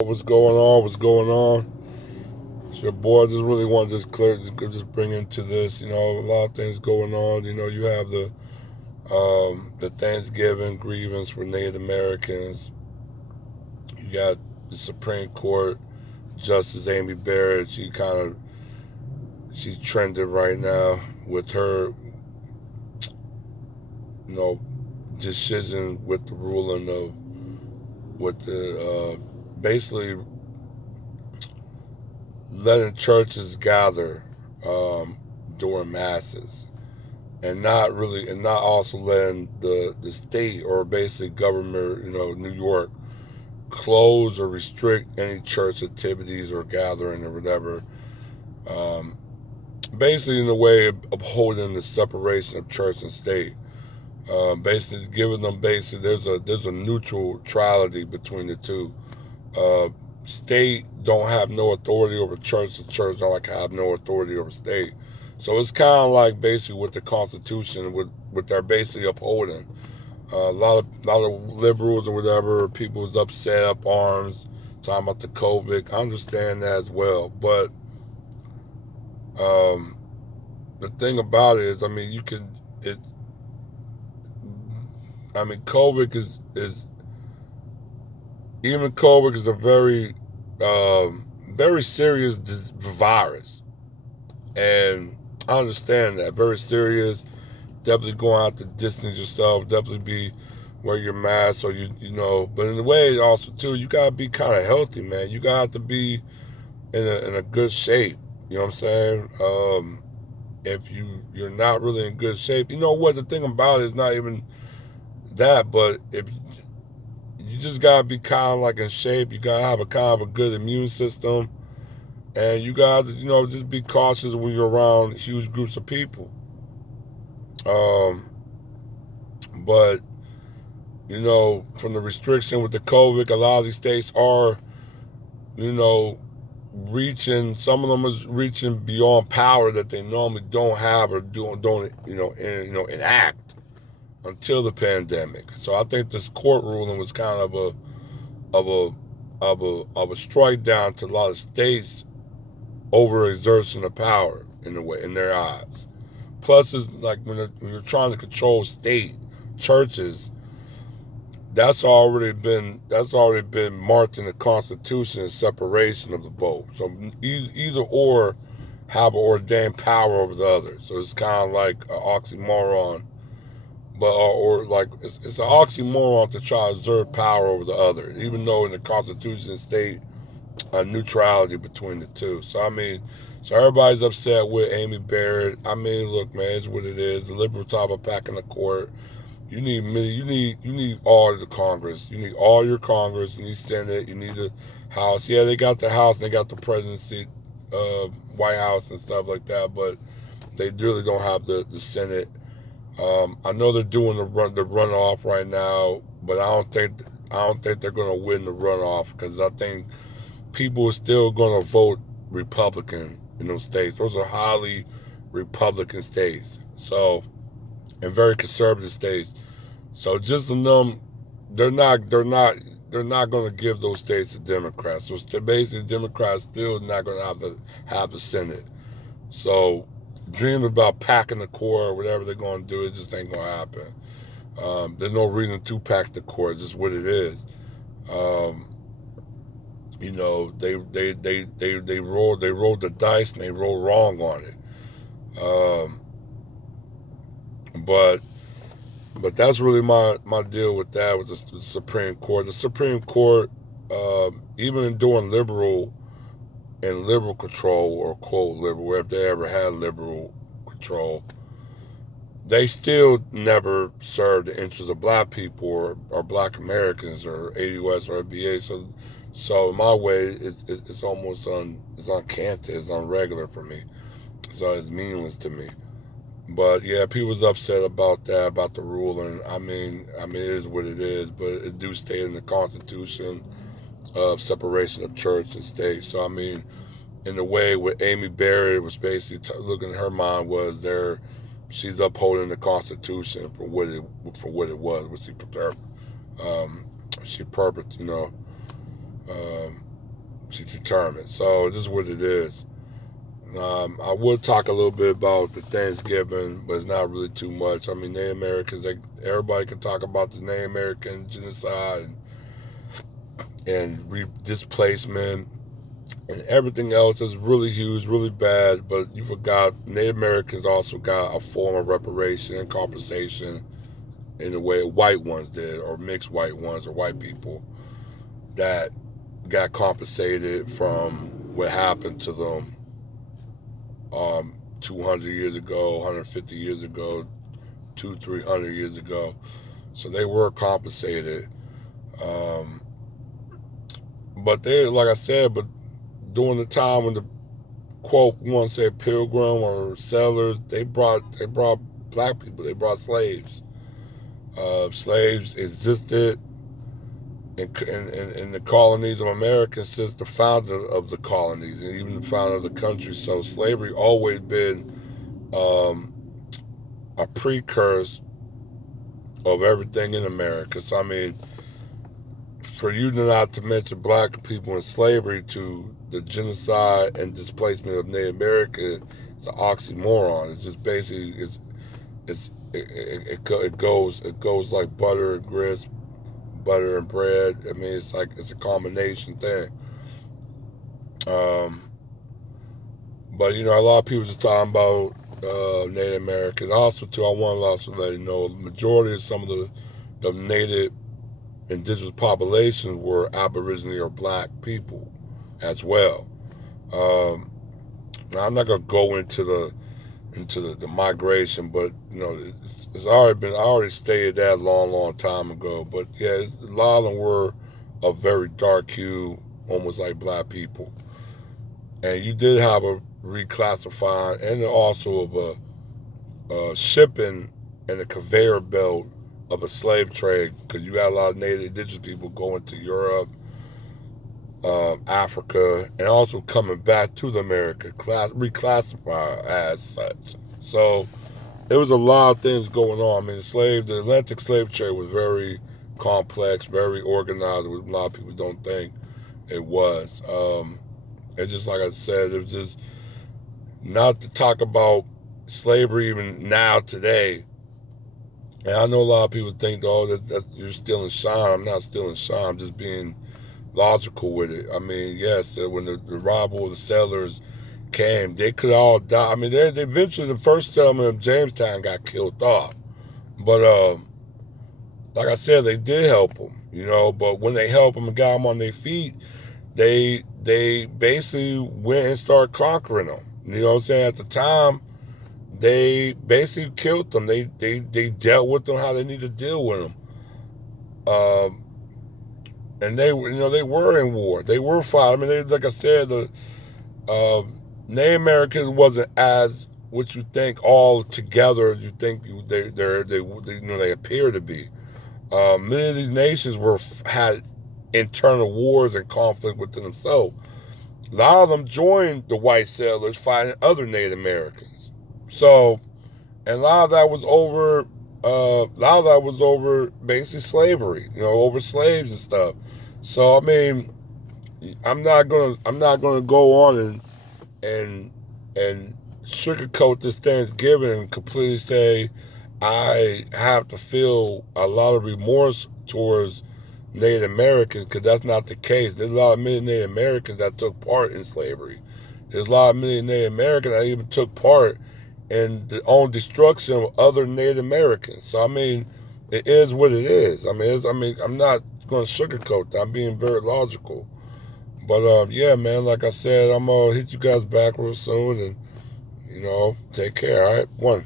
What's going on? What's going on? It's your boy. Just really want to just bring into this. A lot of things going on. You have the Thanksgiving grievance for Native Americans. You got the Supreme Court Justice Amy Barrett. She's trending right now with her, you know, decision with the ruling of with the basically letting churches gather um, during masses and not also letting the state or basically government, New York, close or restrict any church activities or gathering or whatever. Um, Basically, in a way, of upholding the separation of church and state. Basically, giving them basically there's a neutrality between the two. Uh, State don't have no authority over church. The church don't like have no authority over state. So it's kind of like basically with the Constitution, what they're basically upholding. A lot of liberals or whatever people was upset up arms talking about the COVID. I understand that as well, but um, the thing about it is, I mean, you can it. I mean, COVID is even COVID is a very serious virus, and I understand that very serious. Definitely going out to distance yourself. Definitely be wear your mask or But in a way, also too, you gotta be kind of healthy, man. You gotta have to be in a good shape. You know what I'm saying? If you're not really in good shape, you know what the thing about it is not even that, but if you just gotta be kind of like in shape, you gotta have a kind of a good immune system, and you gotta just be cautious when you're around huge groups of people. Um, but from the restriction with the COVID, a lot of these states are, you know, reaching. Some of them is reaching beyond power that they normally don't have or don't enact until the pandemic. So I think this court ruling was kind of of a of a strike down to a lot of states over exertion of power in their eyes. Plus, it's like when you're trying to control state churches, that's already been marked in the Constitution as separation of the both. So either or have an ordained power over the other. So it's kind of like an oxymoron, but or like it's an oxymoron to try to exert power over the other, even though in the Constitution it state a neutrality between the two. So I mean, so everybody's upset with Amy Barrett. I mean, look, man, it's what it is. The liberal top of packing the court. You need all of the Congress. You need all your Congress. You need Senate. You need the House. Yeah, they got the House and they got the presidency, White House and stuff like that, but they really don't have the Senate. I know they're doing the runoff right now, but I don't think they're going to win the runoff because I think people are still going to vote Republican in those states. Those are highly Republican states, so and very conservative states. So just in them, they're not they're not they're not going to give those states to Democrats. So basically, Democrats still not going to have the Senate. So dream about packing the core or whatever they're going to do, it just ain't going to happen. There's no reason to pack the core. It's just what it is. Um, they rolled the dice and they rolled wrong on it. But that's really my deal with that with the Supreme Court. The Supreme Court, even in doing liberal control or quote liberal, if they ever had liberal control, they still never served the interests of black people or black Americans or AUS or FBA. So in my way, it's almost it's uncanny, it's unregular for me. So it's meaningless to me. But yeah, people was upset about that, about the ruling. I mean, it is what it is. But it do state in the Constitution of separation of church and state. So I mean, in a way, with Amy Barrett was basically looking at her mind was there. She's upholding the Constitution for what it was. What she prepared, um, she purpose, She's determined. So this is what it is. I would talk a little bit about the Thanksgiving, but it's not really too much. I mean, Native Americans, everybody can talk about the Native American genocide and displacement and everything else is really huge, really bad. But you forgot Native Americans also got a form of reparation and compensation in the way white ones did, or mixed white ones, or white people that got compensated from what happened to them 200 years ago, 150 years ago, 300 years ago. So they were compensated. Um, but they, like I said, but during the time when the quote, you want to say pilgrim or settlers, they brought black people, they brought slaves. Slaves existed in the colonies of America since the founder of the colonies and even the founder of the country. So slavery always been a precursor of everything in America. So I mean, for you not to mention black people in slavery to the genocide and displacement of Native America, it's an oxymoron. It's just basically it goes like butter and grits, butter and bread. I mean, it's a combination thing. Um, but you know, a lot of people just talking about Native Americans. Also, too, I want to also let you know the majority of some of the Native indigenous populations were Aboriginal or black people as well. Um, now I'm not gonna go into the migration, but you know it's already been I already stated that a long time ago. But yeah, a lot of them were a very dark hue, almost like black people, and you did have a reclassifying and also of a shipping and a conveyor belt of a slave trade because you had a lot of native indigenous people going to Europe, Africa, and also coming back to the America, reclassified as such. So there was a lot of things going on. I mean, the Atlantic slave trade was very complex, very organized, which a lot of people don't think it was. And just like I said, it was just not to talk about slavery even now today. And I know a lot of people think, oh, that you're stealing shine. I'm not stealing shine. I'm just being logical with it. I mean, yes, when the arrival of the settlers came, they could all die. I mean, they eventually the first settlement of Jamestown got killed off. But like I said, they did help them, you know. But when they helped them and got them on their feet, they basically went and started conquering them. You know what I'm saying? At the time, they basically killed them. They dealt with them how they need to deal with them. Um, and they were in war. They were fighting. I mean, like I said, the Native Americans wasn't as what you think all together as you think they appear to be. Many of these nations had internal wars and conflict within themselves. A lot of them joined the white settlers fighting other Native Americans. So, and a lot of that was over. A lot of that was over basically slavery. You know, over slaves and stuff. So I mean, I'm not gonna go on and and sugarcoat this Thanksgiving and completely say I have to feel a lot of remorse towards Native Americans because that's not the case. There's a lot of many Native Americans that took part in slavery. There's a lot of many Native Americans that even took part in the own destruction of other Native Americans. So I mean, it is what it is. I mean, I'm not going to sugarcoat that. I'm being very logical. But yeah, man, like I said, I'm gonna hit you guys back real soon, and take care. All right, one.